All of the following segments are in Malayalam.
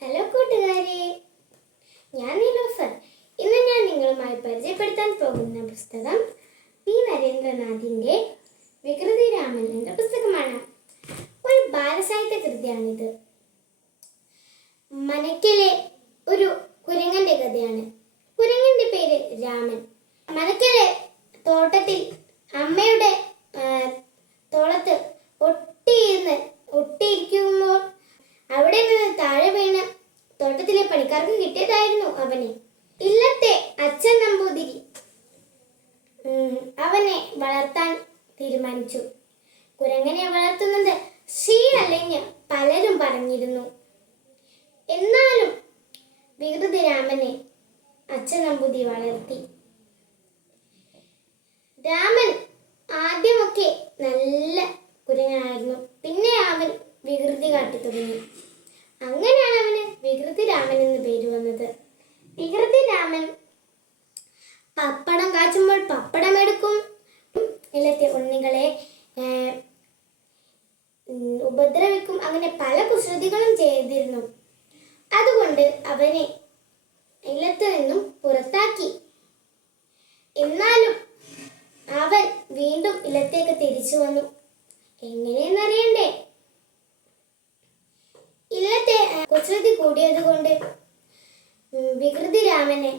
ഹലോ കൂട്ടുകാരെ. ഞാൻ നിലോഫർ. ഇന്ന് ഞാൻ നിങ്ങളുമായി പരിചയപ്പെടുത്താൻ പോകുന്ന പുസ്തകം പി നരേന്ദ്രനാഥിന്റെ വികൃതി രാമൻ എന്ന പുസ്തകമാണ്. ഒരു ബാലസാഹിത്യ കൃതിയാണിത്. മനക്കലെ ഒരു കുരങ്ങന്റെ കഥയാണ്. കുരങ്ങന്റെ പേര് രാമൻ. മനക്കലെ തോട്ടത്തിൽ അമ്മയുടെ തോളത്ത് ഒട്ടിയിരുന്ന് ഒട്ടിയിരിക്കുമ്പോൾ പണിക്കാർക്ക് കിട്ടിയതായിരുന്നു അവനെ. ഇല്ലത്തെ അച്ഛൻ നമ്പൂതിരി. അവനെ വളർത്താൻ തീരുമാനിച്ചു. കുരങ്ങനെ വളർത്തുന്നത് ശീലല്ലെന്ന് പലരും പറഞ്ഞിരുന്നു. എന്നാലും വികൃതി രാമനെ അച്ഛൻ നമ്പൂതിരി വളർത്തി. രാമൻ ആദ്യമൊക്കെ നല്ല കുരങ്ങനായിരുന്നു. പിന്നെ അവൻ വികൃതി കാട്ടി തുടങ്ങി. അങ്ങനെയാണ് വികൃതി രാമൻ എന്ന് പേര് വന്നത്. വികൃതി രാമൻ പപ്പടം കാച്ചുമ്പോൾ പപ്പടം എടുക്കും. ഇല്ലത്തെ ഉണ്ണികളെ ഉപദ്രവിക്കും. അങ്ങനെ പല കുസൃതികളും ചെയ്തിരുന്നു. അതുകൊണ്ട് അവനെ ഇല്ലത്ത് നിന്നും പുറത്താക്കി. എന്നാലും അവൻ വീണ്ടും ഇല്ലത്തേക്ക് തിരിച്ചു വന്നു. എങ്ങനെയെന്നറിയണ്ടേ ഇല്ലത്തെ ആ, കുസൃതി കൂടിയത് കൊണ്ട് വികൃതി രാമനെ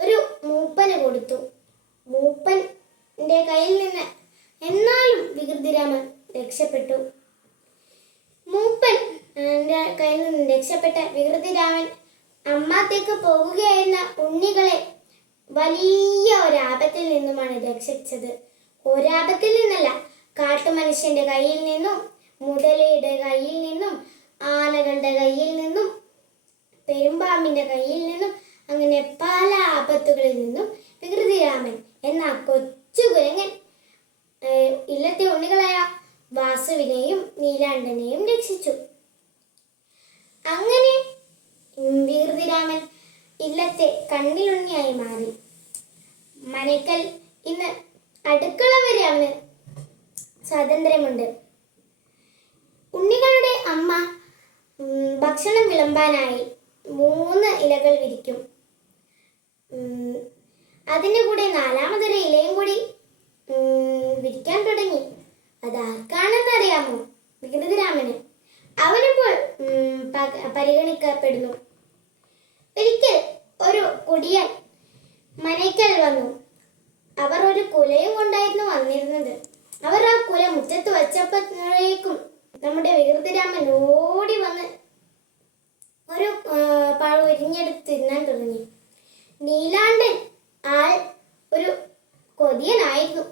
ഒരു മൂപ്പന് കൊടുത്തു. മൂപ്പന്റെ കയ്യിൽ നിന്ന് എന്നാലും വികൃതി രാമൻ രക്ഷപ്പെട്ടു. മൂപ്പൻ കയ്യിൽ നിന്ന് രക്ഷപ്പെട്ട വികൃതി രാമൻ അമ്മാത്തേക്ക് പോകുകയായിരുന്ന ഉണ്ണികളെ വലിയ ഒരാപത്തിൽ നിന്നുമാണ് രക്ഷിച്ചത്. ഒരാപത്തിൽ നിന്നല്ല കാട്ടുമനുഷ്യന്റെ കയ്യിൽ നിന്നും മുതലയുടെ കയ്യിൽ നിന്നും പെരുമ്പാമ്പിന്റെ കയ്യിൽ നിന്നും അങ്ങനെ പല ആപത്തുകളിൽ നിന്നും വികൃതിരാമൻ എന്ന കൊച്ചു കുരങ്ങൻ ഇല്ലത്തെ ഉണ്ണികളായ വാസുവിനെയും നീലാണ്ടനെയും രക്ഷിച്ചു. അങ്ങനെ വികൃതിരാമൻ ഇല്ലത്തെ കണ്ണിലുണ്ണിയായി മാറി. മനക്കൽ ഇന്ന് അടുക്കള വരെ അവന് സ്വാതന്ത്ര്യമുണ്ട്. ഉണ്ണികളുടെ അമ്മ ഭക്ഷണം വിളമ്പാനായി മൂന്ന് ഇലകൾ വിരിക്കും. അതിന്റെ കൂടെ നാലാമതൊരു ഇലയും കൂടി വിരിക്കാൻ തുടങ്ങി. അത് അറിയാമോ? വികൃതിരാമന് അവനിപ്പോൾ പരിഗണിക്കപ്പെടുന്നു. ഒരിക്കൽ ഒരു കുടിയൻ മനയ്ക്കൽ വന്നു. അവർ ഒരു കുലയും കൊണ്ടായിരുന്നു വന്നിരുന്നത് അവർ ആ കുല മുറ്റത്ത് വച്ചപ്പോഴേക്കും നമ്മുടെ വികൃതിരാമൻ ഓടി വന്ന് ഒരു ആ, പഴം ഉരിഞ്ഞെടുത്ത് തിന്നാൻ തുടങ്ങി. നീലാണ്ടൻ ആൾ ഒരു കൊതിയനായിരുന്നു.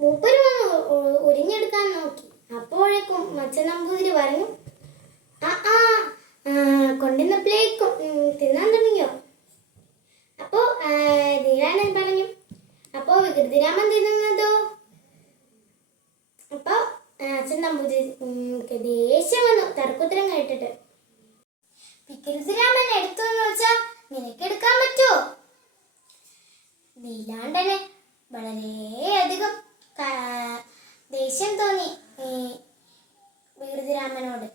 മൂപ്പര് വന്ന് ഉരിഞ്ഞെടുക്കാൻ നോക്കി. അപ്പോഴേക്കും മച്ചൻ നമ്പൂതിരി പറഞ്ഞു ആ ആ കൊണ്ടുവന്നപ്പോഴേക്കും തിന്നാൻ തുടങ്ങിയോ? അപ്പോ നീലാണ്ടൻ പറഞ്ഞു അപ്പോ വികൃതിരാമൻ തിന്നുന്നതോ? അപ്പോ അച്ഛൻ നമ്പൂതിരി ദേഷ്യം വന്നു തർക്കുത്തരം കേട്ടിട്ട്. വികൃതിരാമൻ എടുത്തു എന്ന് വെച്ചാ നിനക്കെടുക്കാൻ പറ്റുമോ നീലാണ്ടന് വളരെയധികം ക- ദേഷ്യം തോന്നി ഈ വികൃതിരാമനോട്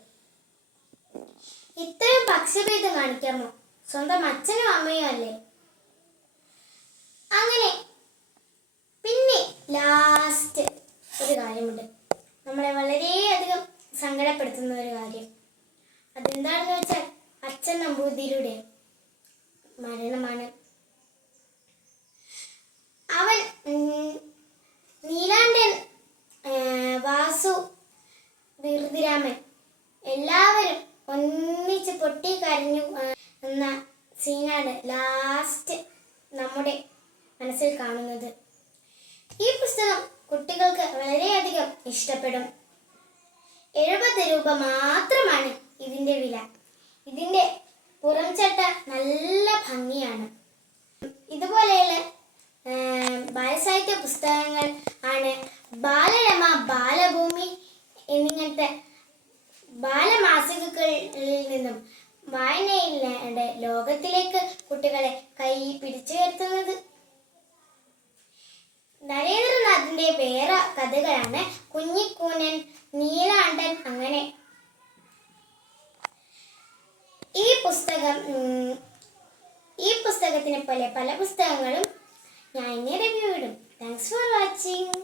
ഇത്രയും പക്ഷഭേദം കാണിക്കാമോ? സ്വന്തം അച്ഛനും അമ്മയും അല്ലേ? അങ്ങനെ. പിന്നെ ലാസ്റ്റ് ഒരു കാര്യമുണ്ട്. നമ്മളെ വളരെയധികം സങ്കടപ്പെടുത്തുന്ന ഒരു കാര്യം. അതെന്താണെന്ന് വെച്ചാൽ അച്ഛൻ നമ്പൂതിരിയുടെ മരണമാണ്. അവൻ നീലാണ്ടൻ വാസു വികൃതിരാമൻ എല്ലാവരും ഒന്നിച്ച് പൊട്ടി കരഞ്ഞു എന്ന സീനാണ് ലാസ്റ്റ് നമ്മുടെ മനസ്സിൽ കാണുന്നത്. ഈ പുസ്തകം കുട്ടികൾക്ക് വളരെയധികം ഇഷ്ടപ്പെടും. എഴുപത് രൂപ മാത്രമാണ് ഇതിന്റെ വില. ഇതിന്റെ പുറംചട്ട നല്ല ഭംഗിയാണ്. ഇതുപോലെയുള്ള ബാലസാഹിത്യ പുസ്തകങ്ങൾ ആണ് ബാലരമ ലോകത്തിലേക്ക് കുട്ടികളെ കൈ പിടിച്ചു വരുത്തുന്നത് നരേന്ദ്രനാഥിന്റെ വേറെ കഥകളാണ് കുഞ്ഞിക്കൂനൻ നീലാണ്ടൻ അങ്ങനെ. ഈ പുസ്തകം ഈ പുസ്തകത്തിനെ പോലെ പല പുസ്തകങ്ങളും ഞാൻ ഇനി റിവ്യൂ ഇടും. Thanks for watching